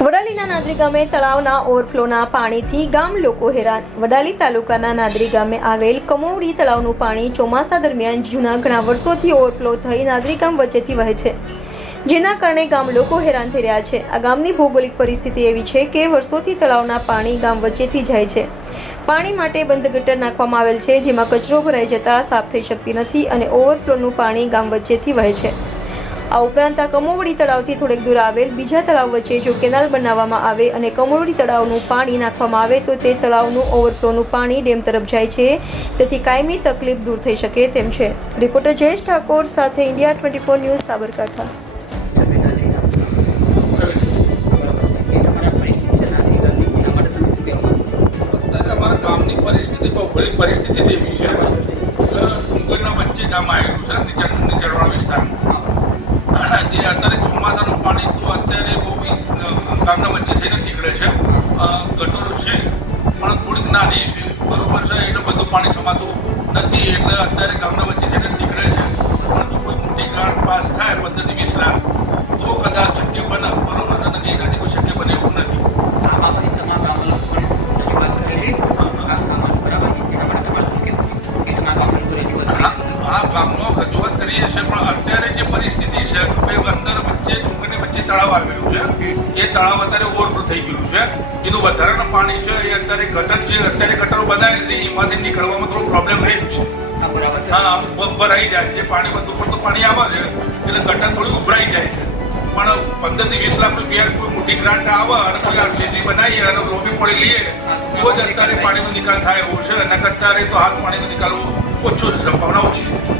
વડાલીના નાદરી ગામે તળાવના ઓવરફ્લોના પાણીથી ગામ લોકો હેરાન। વડાલી તાલુકાના નાદરી ગામે આવેલ કમોવડી તળાવનું પાણી ચોમાસા દરમિયાન જૂના ઘણા વર્ષોથી ઓવરફ્લો થઈ નાદરી ગામ વચ્ચેથી વહે છે, જેના કારણે ગામ લોકો હેરાન થઈ રહ્યા છે। આ ગામની ભૌગોલિક પરિસ્થિતિ એવી છે કે વર્ષોથી તળાવના પાણી ગામ વચ્ચેથી જાય છે। પાણી માટે બંધ ગટર નાખવામાં આવેલ છે, જેમાં કચરો ભરાઈ જતા સાફ થઈ શકતી નથી અને ઓવરફ્લોનું પાણી ગામ વચ્ચેથી વહે છે। આ ઉપરાંત આ કમોવડી તળાવથી થોડેક દૂર આવેલ બીજા તળાવ વચ્ચે જો કેનાલ બનાવવામાં આવે અને કમોવડી તળાવનું પાણી નાખવામાં આવે તો તે તળાવનું ઓવરફ્લોનું પાણી ડેમ તરફ જાય છે, તેથી કાયમી તકલીફ દૂર થઈ શકે તેમ છે। રિપોર્ટર જયેશ ઠાકોર સાથે ઇન્ડિયા 24 ન્યૂઝ, સાબરકાંઠા। પરિસ્થિતિ એવી છે ડુંગરના વચ્ચે ગામ આવેલું છે, નીચાણવાળા વિસ્તારમાં જે અત્યારે ચોમાસાનું પાણી તો અત્યારે બહુ ગામના વચ્ચે થઈને નીકળે છે। ગટરો છે પણ થોડીક નાની છે, બરોબર છે, એટલે બધું પાણી સમાતું નથી, એટલે અત્યારે ગામના વચ્ચે થઈને નીકળે છે। પરંતુ કોઈ મોટી ગ્રાન્ટ પાસ થાય 15-20 લાખ તો કદાચ શક્ય બને, બરોબર છે, અને એનાથી કોઈ શક્ય બને એવું નથી। ગામમાં રજૂઆત કરીએ છીએ, પણ અત્યારે જે પરિસ્થિતિ છે કે અંદર વચ્ચે ડુંગરની વચ્ચે તળાવ આવેલું છે, એ તળાવ અત્યારે ઓવરફ્લો થઈ ગયું છે। એનું વધારાનું પાણી છે એ અત્યારે ગટર જે અત્યારે ગટરો બનાવેલી એમાંથી નીકળવામાં થોડો પ્રોબ્લેમ રહે છે। ભરાઈ જાય છે, પાણી વધુ પડતું પાણી આવે છે એટલે ગટર થોડી ઉભરાઈ જાય છે, પણ 15-20 લાખ રૂપિયા કોઈ મોટી ગ્રાન્ટ આવે અને કોઈ આરસીસી બનાવીએ અને લોબી પોળી લઈએ તો જ અત્યારે પાણીનો નિકાલ થાય એવું છે, અને અત્યારે તો હાથ પાણીનો નિકાલ ઓછો છે, સંભાવના ઓછી છે।